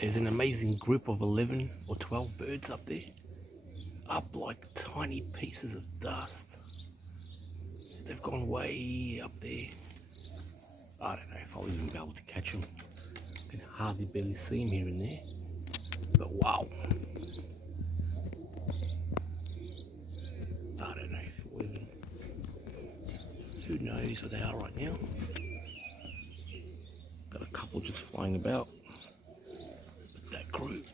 There's an amazing group of 11 or 12 birds up there, up like tiny pieces of dust. They've gone way up there. I don't know if I'll even be able to catch them. I can hardly barely see them here and there. But wow. I don't know if it will even, who knows where they are right now. Got a couple just flying about. But that group,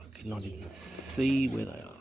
I cannot even see where they are.